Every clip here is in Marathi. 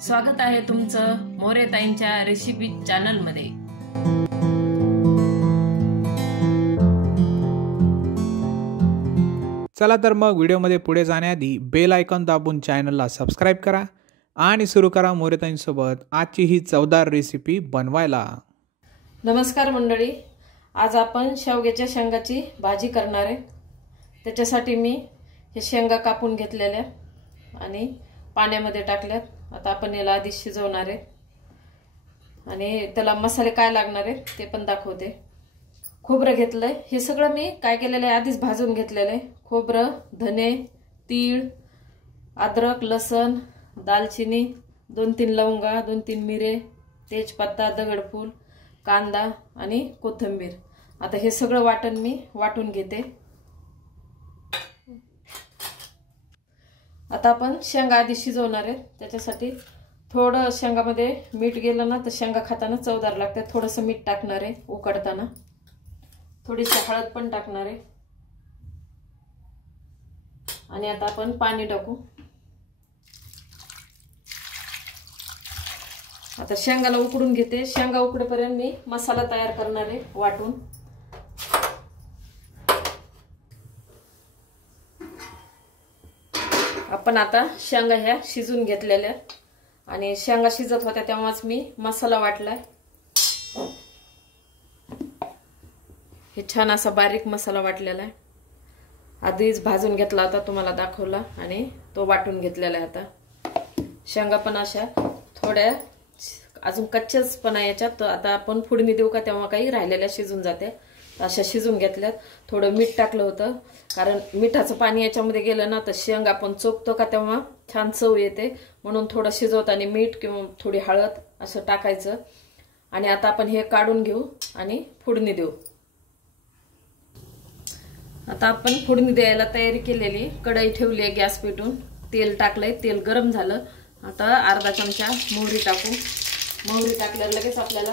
स्वागत आहे तुमचं मोरेताईंच्या रेसिपी चॅनल मध्ये। चला तर मग व्हिडिओमध्ये पुढे जाण्याआधी बेल आयकॉन दाबून चॅनलला सबस्क्राइब करा आणि सुरू करा मोरेताईंसोबत आजची ही चवदार रेसिपी बनवायला। नमस्कार मंडळी, आज आपण शेवग्याच्या शेंगाची भाजी करणार आहे। त्याच्यासाठी मी हे शेंगा कापून घेतलेल्या आणि पाण्यामध्ये टाकल्यात। आता आपण याला आधी शिजवणार आहे आणि त्याला मसाले काय लागणार आहे ते पण दाखवते। खोबरं घेतलंय, हे सगळं मी काय केलेलं आहे आधीच भाजून घेतलेलं आहे। खोबरं, धने, तीळ, अद्रक, लसण, दालचिनी, 2-3 लवंगा, 2-3 मिरे, तेजपत्ता, दगडफूल, कांदा आणि कोथिंबीर। आता हे सगळं वाटण मी वाटून घेते। आता आपण शेंगा आधी शिजवणार आहे, त्याच्यासाठी थोडं शेंगामध्ये मीठ गेलं ना तर शेंगा खाताना चवदार लागते। थोडंसं मीठ टाकणार आहे उकडताना, थोडीशी हळद पण टाकणार आहे आणि आता आपण पाणी टाकू। आता शेंगाला उकडून घेते। शेंगा उकडेपर्यंत मी मसाला तयार करणार आहे वाटून। आपण आता शेंगा ह्या शिजून घेतलेल्या आणि शेंगा शिजत होत्या तेव्हाच मी मसाला वाटलाय। हे छान असा बारीक मसाला वाटलेला आहे। आधीच भाजून घेतला होता, तुम्हाला दाखवला आणि तो वाटून घेतलेला आहे। आता शेंगा पण अशा थोड्या अजून कच्च्याच पण याच्यात, तर आता आपण फोडणी देऊ का तेव्हा काही राहिलेल्या शिजून जाते। अशा शिजून घेतल्यात। थोडं मीठ टाकलं होतं, कारण मिठाचं पाणी याच्यामध्ये गेलं ना तर शेंग आपण चोखतो का तेव्हा छान चव येते, म्हणून थोडं शिजवताना मीठ किंवा थोडी हळद असं टाकायचं। आणि आता आपण हे काढून घेऊ आणि फोडणी देऊ। आता आपण फोडणी द्यायला तयारी केलेली, कढई ठेवली आहे गॅस पेटून, तेल टाकलंय, तेल गरम झालं। आता अर्धा चमचा मोहरी टाकू। मोहरी टाकल्यावर लगेच आपल्याला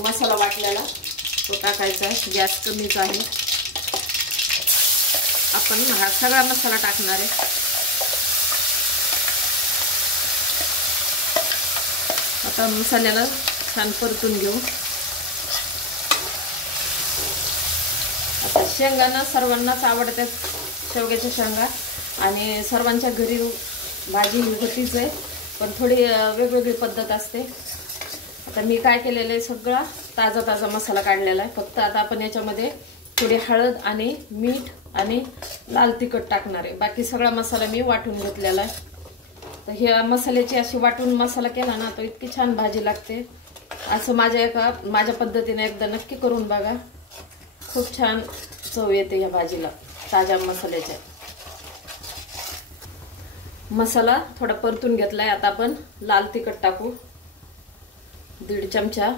मसाला वाटलेला तो टाकायचा। गॅस कमीच आहे, आपण हा सगळा मसाला टाकणार आहे। आता मसाल्याला छान परतून घेऊ। आता शेंगांना सर्वांनाच आवडतात शेवग्याच्या शेंगा, आणि सर्वांच्या घरी भाजी होतीच आहे, पण थोडी वेगवेगळी पद्धत असते। आता मी काय केलेलं आहे, सगळा ताजा ताजा मसाला काढलेला आहे। फक्त आता आपण याच्यामध्ये थोडी हळद आणि मीठ आणि लाल तिखट टाकणार आहे। बाकी सगळा मसाला मी वाटून घेतलेला आहे। तर ह्या मसाल्याची अशी वाटून मसाला केला ना तर इतकी छान भाजी लागते। असं माझ्या पद्धतीने एकदा नक्की करून बघा, खूप छान चव येते या भाजीला ताज्या मसाल्याच्या। मसाला थोडा परतून घेतलाय। आता आपण लाल तिखट टाकू। 1.5 चमचा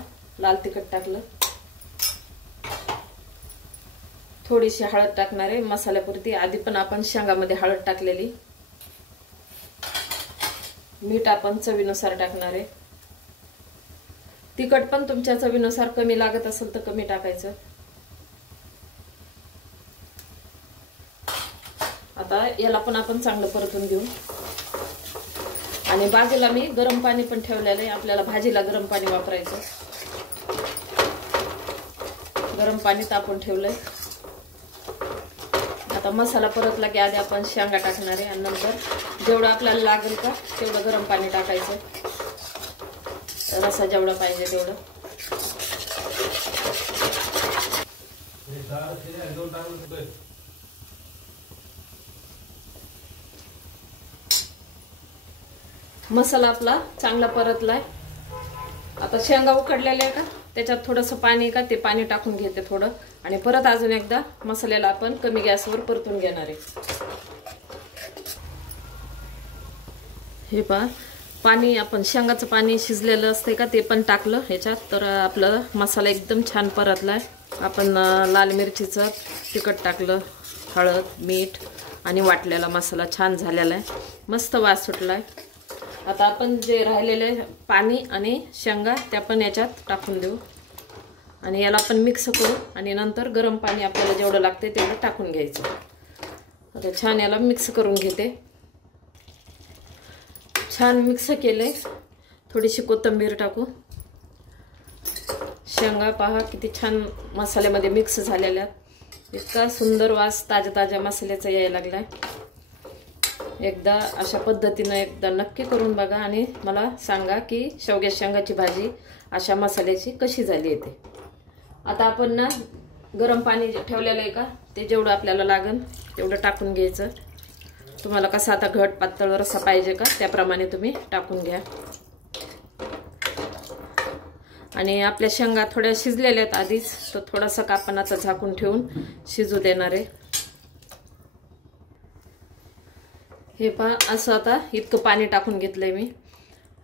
लाल तिखट टाकलं। थोडीशी हळद टाकणार आहे मसाल्यापुरती, आधी पण आपण शेंगामध्ये हळद टाकलेली। मीठ आपण चवीनुसार टाकणार आहे। तिखट पण तुमच्या चवीनुसार, कमी लागत असेल तर कमी टाकायचं। आता याला पण आपण चांगलं परतून घेऊ। आणि बाजूला मी गरम पाणी पण ठेवलेलं आहे, आपल्याला भाजीला गरम पाणी वापरायचं। गरम पाणी तापवून ठेवलंय। आता मसाला परतला की आधी आपण शेंगा टाकणार आहे आणि नंतर जेवढं आपल्याला लागेल का तेवढं गरम पाणी टाकायचं, रसा जेवढा पाहिजे तेवढं। मसाला आपला चांगला परतलाय। आता शेंगा उकडलेल्या आहे का त्याच्यात थोडंसं पाणी का ते पाणी टाकून घेते थोडं, आणि परत अजून एकदा मसाल्याला आपण कमी गॅसवर परतून घेणार आहे। हे पहा, पाणी आपण शेंगाचं पाणी शिजलेलं असते का ते पण टाकलं ह्याच्यात, तर आपला मसाला एकदम छान परतलाय। आपण लाल मिरचीचं तिखट टाकलं, हळद, मीठ आणि वाटलेला मसाला छान झालेला आहे, मस्त वास सुटलाय। आता आपण जे राहिलेले पाणी आणि शेंगा त्या पण याच्यात टाकून देऊ आणि याला पण मिक्स करू, आणि नंतर गरम पाणी आपल्याला जेवढं लागते तेवढं टाकून घ्यायचं। आता छान याला मिक्स करून घेते। छान मिक्स केलंय. थोडीशी कोथिंबीर टाकू. शेंगा पहा किती छान मसाल्यामध्ये मिक्स झालेल्या. इतका सुंदर वास ताज्या मसाल्याचा यायला लागलाय. एकदा अशा पद्धतीनं एकदा नक्की करून बघा आणि मला सांगा की शेवग्याच्या शेंगाची भाजी अशा मसाल्याची कशी झाली येते. आता आपण ना गरम पाणी ठेवलेलं आहे का, ते जेवढं आपल्याला लागेल तेवढं टाकून घ्यायचं. तुम्हाला कसा आता घट पातळ रस्सा पाहिजे का त्याप्रमाणे तुम्ही टाकून घ्या. आणि आपल्या शेंगा थोड्या शिजलेल्या आहेत आधीच, तर थोडासा आपण आता झाकून ठेवून शिजू देणार आहे. हे पहा असं आता इतकं पाणी टाकून घेतलंय मी.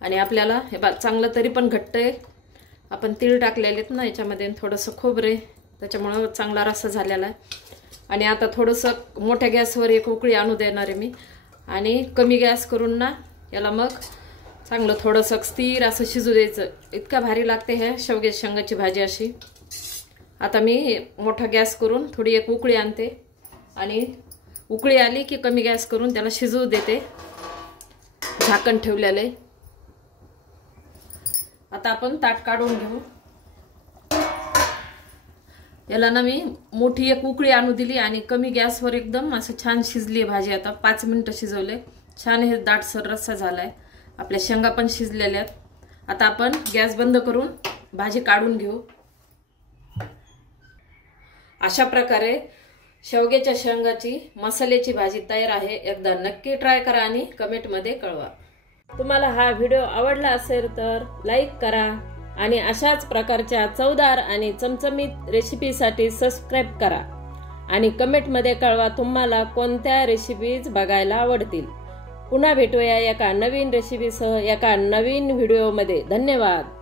आणि आपल्याला हे बघा चांगलं तरी पण घट्ट आहे. आपण तीळ टाकलेले आहेत ना याच्यामध्ये, थोडंसं खोबरे, त्याच्यामुळं चांगला रस्सा झालेला आहे. आणि आता थोडंसं मोठ्या गॅसवर एक उकळी आणू देणार आहे मी. आणि कमी गॅस करून ना याला मग चांगलं थोडंसं स्थिर असं शिजू द्यायचं. इतका भारी लागते हे शेवग्याच्या शेंगाची भाजी अशी. आता मी मोठा गॅस करून थोडी एक उकळी आणते आणि उकळी आली की कमी गॅस करून त्याला शिजवू देते. झाकण ठेवलेलं आहे. आता आपण ताट काढून घेऊ. याला ना मी मोठी एक उकळी आणू दिली आणि कमी गॅसवर एकदम असं छान शिजली भाजी. आता 5 मिनिटं शिजवले. छान हे दाटसर रस्सा झालाय. आपल्या शेंगा पण शिजलेल्या आहेत. आता आपण गॅस बंद करून भाजी काढून घेऊ. अशा प्रकारे शेवग्याच्या शेंगाची मसाल्याची भाजी तयार आहे. एकदा नक्की ट्राय करा आणि कमेंटमध्ये कळवा. तुम्हाला हा व्हिडिओ आवडला असेल तर लाईक करा आणि अशाच प्रकारच्या चवदार आणि चमचमीत रेसिपीसाठी सबस्क्राईब करा आणि कमेंटमध्ये कळवा तुम्हाला कोणत्या रेसिपीज बघायला आवडतील. पुन्हा भेटूया एका नवीन रेसिपीसह एका नवीन व्हिडिओमध्ये. धन्यवाद.